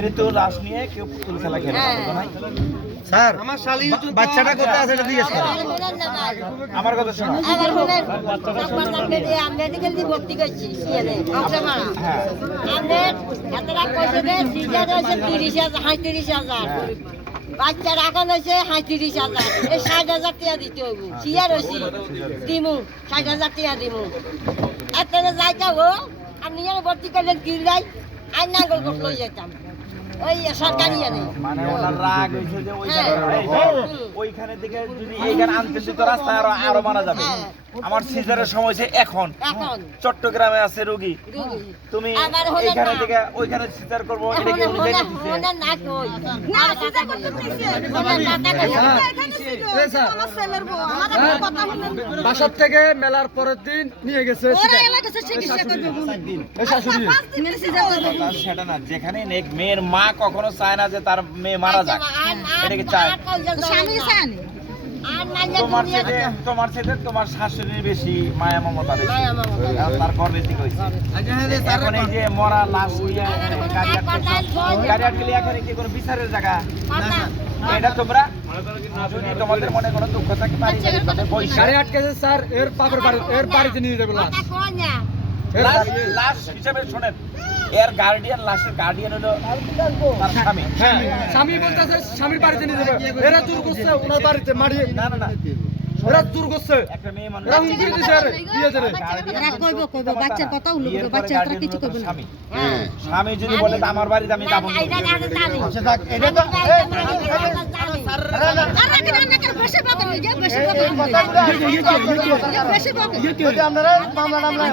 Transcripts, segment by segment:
মৃত্যু লাশ নিয়ে কেউ পুতুল খেলা খেলে স্যার বাচ্চাটা কোথায় আছে এটা জিজ্ঞেস করেন। আমার কথা শোনো। মেডিকেল দিয়ে ভর্তি করছি সিএনএ আমরামারা হ্যাঁ আমরা এতটা পয়সা দিয়ে সিজার হয়েছে 30,000 বাচ্চার এখন হয়েছে 35,000 এই 60,000 টাকা দিতে হইব সিয়ার হয়েছি দিমু 60,000 টাকা দিমু এত যাইতে হো আমি ভর্তি করলেন কিলাই আইন নাঙ্গল কোট লই যেতাম ওই সরকারি নেই মানে ওনার রাগ হইছে যে ওই ওইখানে থেকে যদি এইখানে আনতে দিত রাস্তা আরো মারা যাবে। আমার সিজারের সময় হইছে এখন চট্টগ্রামে আছে রোগী তুমি এইখানে থেকে ওইখানে সিজার করব এটা কি উনি দেখে দিছে না কই না সিজার করতে দিছে আমার ছেলের বউ আমার কথা শুনুন বাসা থেকে মেলার পরের দিন নিয়ে গেছে ওরা এলাকাতে চিকিৎসা করবে এই শাশুড়ি সেটা না যেখানে নেক মেয়ের মা কখনো চায় না যে তার মেয়ে মারা যাক এটা কি চায় স্বামী চান আর তোমার সাথে তোমার শাশুড়ির বেশি মায়া মমতা বেশি তার ঘর বেশি কইছে এখন এই যে মরা লাশ নিয়ে গাড়িয়াট গেলে এখানে কি কোনো বিচারের জায়গা এটা তোমরা যদি তোমাদের মনে কোনো দুঃখ থাকে গাড়ি আটকেছে স্যার এর বাপের বাড়ি এর বাড়িতে নিয়ে যাবে লাশ লাশ হিসাবে শোনেন এর গার্ডিয়ান লাশের গার্ডিয়ান হলো তার স্বামী। হ্যাঁ স্বামী বলতেছে স্বামীর বাড়িতে নিয়ে যাবে এরা জোর করছে ওনার বাড়িতে মারিয়ে না না না ওরা জোর করছে একটা মেয়ে মানুষ এরা হুমকি দিছে রে দিয়ে দেবে এরা কইব বাচ্চার কথা উল্লেখ করবে বাচ্চা তারা কিছু করবে না স্বামী যদি বলে আমার বাড়িতে আমি দাবন করব আচ্ছা থাক এটা তো আপনারা মামলা নামলা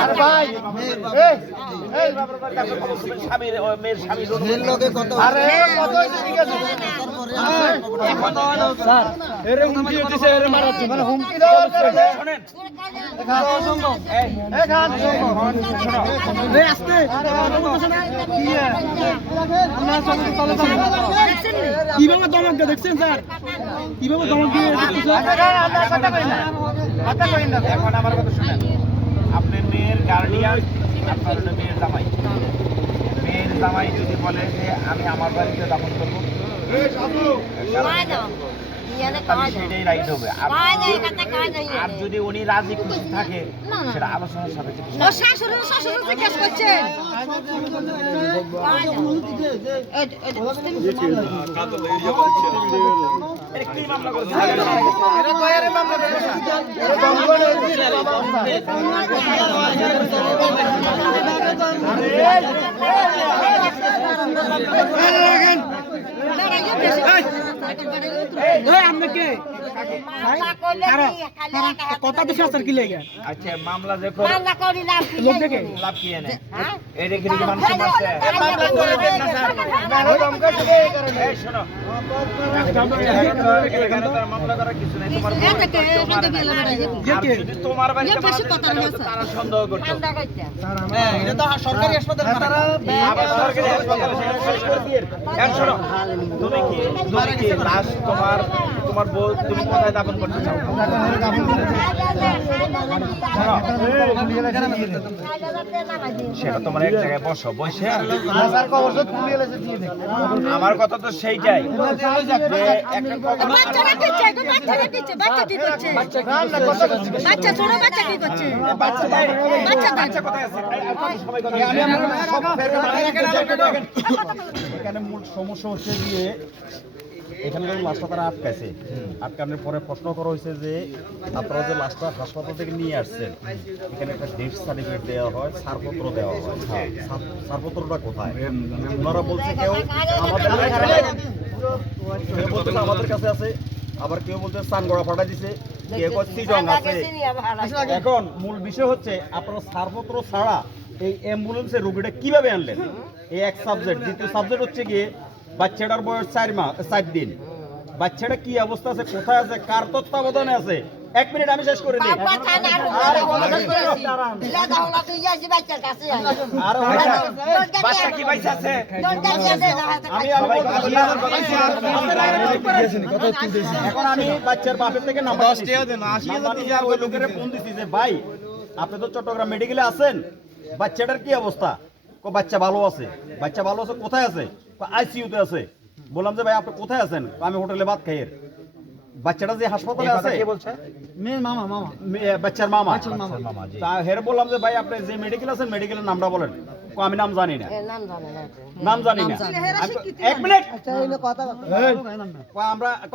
আর ভাই এই স্বামীর মেয়ের স্বামী আরে কত ঠিক আছে স্যার এরে হুমকি দিছে এরে মারার জন্য মানে হুমকি দেওয়ার কারণে শুনেন এই খান এই আস্তে আমরা সবাই তলে তলে কিভাবে দমক দিয়ে দেখছেন স্যার কিভাবে দমক দিয়ে এখন আমার কথা শুনেন আপনি মেয়ের গার্ডিয়ান আপনার হলো মেয়ের জামাই যদি বলে যে আমি আমার বাড়িতে দাপন করবো সেটাই রাইট হবে আর যদি উনি রাজি খুশি থাকে সেটা আলোচনার সাপেক্ষে কি মামলা করছে কথা তো স্যার কি লেগে আচ্ছা মামলা যে লাভ কি এনে এটা কি মানুষ মারছে এই শোনো এখানে তো মামলা করার কিছু নাই তোমার বাড়িতে তারা সন্দেহ করতো এটা তো সরকারি হাসপাতাল আবার সরকারি হাসপাতাল শোনো তুমি কি লাশ তোমার বউ তুমি কোথায় দাফন করতে চাও সেটা তোমার এক জায়গায় বসে আমার কথা তো সেইটাই এখানে মূল সমস্যা হচ্ছে যে এখানে লাশটা তারা আটকানোর পরে প্রশ্ন করা হয়েছে যে আপনারা যে লাশটা হাসপাতাল থেকে নিয়ে আসছেন এখানে একটা ডেথ সার্টিফিকেট দেওয়া হয় ছাড়পত্র দেওয়া হয় ছাড়পত্রটা কোথায় ওনারা বলছে কেউ আমাদের কাছে আছে আবার কেউ বলছে চানগড়া ফাটা দিছে কেউ চিটং আছে। এখন মূল বিষয় হচ্ছে আপনারা ছাড়পত্র ছাড়া এই অ্যাম্বুলেন্সে রোগীটা কিভাবে আনলেন এই এক সাবজেক্ট। দ্বিতীয় সাবজেক্ট হচ্ছে গিয়ে বাচ্চাটার বয়স 4 দিন বাচ্চাটা কি অবস্থা আছে কোথায় আছে কার তত্ত্বাবধানে আছে 1 মিনিট আমি শেষ করে দিই বাচ্চা কি বাইসা আছে এখন আমি বাচ্চার বাপের থেকে নাম্বার ওই লোকের ফোন দিছি যে ভাই আপনি তো চট্টগ্রাম মেডিকেলে আছেন, বাচ্চাটার কি অবস্থা? বাচ্চা ভালো আছে। বাচ্চা ভালো আছে, কোথায় আছে? আইসিইউতে আছে। বললাম যে ভাই আপনি কোথায় আছেন? আমি হোটেলে ভাত খাই। বাচ্চাটা যে হাসপাতালে আছে, কে বলছে? বাচ্চার মামা। মামা, জি। তা হের বললাম যে ভাই আপনি যে মেডিকেল আছেন মেডিকেলের নামটা বলেন। আমি নাম জানি না। নাম জানি না। এক মিনিট,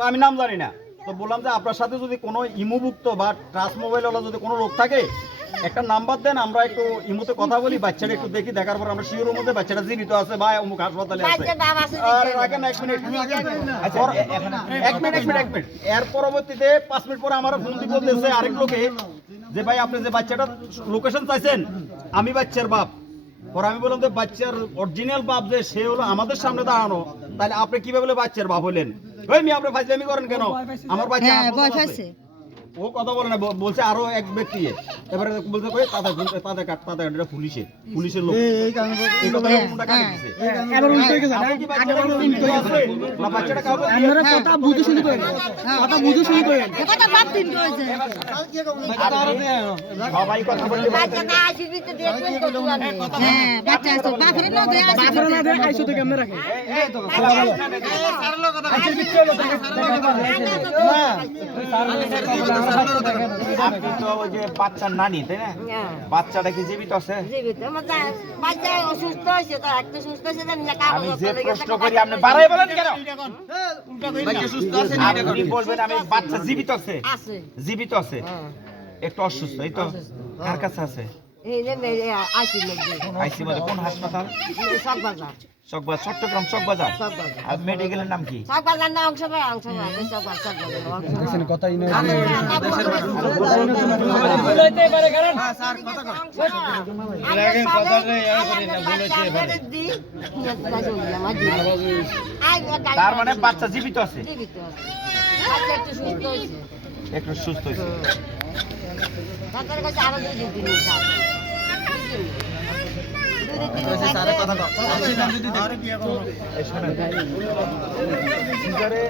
আমি নাম জানি না। তো বললাম যে আপনার সাথে যদি কোনো ইমোভুক্ত বা ট্রাস্ট মোবাইল ওলা যদি কোনো লোক থাকে একটা নাম্বার দেন, আমরা একটু ইমোতে কথা বলি, বাচ্চাটা একটু দেখি, দেখার পর আমরা শিওর মধ্যে বাচ্চাটা জীবিত আছে বা অমুক হাসপাতালে আছে। আরে রাখেন এক মিনিট। আচ্ছা, এক মিনিট। এর পরবর্তীতে 5 মিনিট পরে আমার ফোন দিয়ে বলতেছে আরেক লোকে যে ভাই আপনি যে বাচ্চাটা লোকেশন চাইছেন, আমি বাচ্চার বাপ। পরে আমি বললাম যে বাচ্চার অরিজিনাল বাপ যে সে হলো আমাদের সামনে দাঁড়ানো, তাহলে আপনি কিভাবে বলে বাচ্চার বাপ হলেন? ওই মি আপনি ফাজলামি করেন কেন? আমার বাচ্চা হাসপাতালে আছে। ও কথা বলে না, বলছে আরো এক ব্যক্তি। এবারে বলতে কই তাদের পুলিশের লোক এই কথা কোনটা কাটে দিছে। এবার উল্টো হয়ে গেছে আপনি কি বাচ্চাটা উল্টো আছে না বাচ্চাটা কাউকে আপনারা কথা বুঝে শুনে করেন, কথা বুঝে শুনে করেন। কথা বাদ দিন হয়েছে সবাই কথা বলতে বাচ্চাটা আইসিবি তে দিয়ে করতে হবে বাচ্চা আছে বাপরে না দেয় বাপরা না দেয় আইসো থেকে আমরা রাখি। আপনি তো ওই যে বাচ্চার নানি, তাই না? বাচ্চাটা কি জীবিত আছে? জীবিত বাচ্চা অসুস্থ হয়েছে, তার একটু সুস্থ হয়েছে আমি যে প্রশ্ন করি আপনি বাড়াই বলেন কেন? আপনি বলবেন আমি বাচ্চা জীবিত আছে, আছে জীবিত আছে, একটু অসুস্থ, এই তো। কার কাছে আছে? এই যে আইসি মধ্যে আইসি বলে কোন হাসপাতাল? সব বাজার চকবাজার, চট্টগ্রাম চকবাজার। আর মেডিকেলের নাম কি? সব বাজার না অংশ ভাই সব বাজার কথাই না তার মানে বাচ্চা জীবিত আছে, জীবিত আছে একটু সুস্থ হয়েছে একটু সুস্থ হয়েছে। ডাক্তারের কাছে আরো 2 দিন সিজারে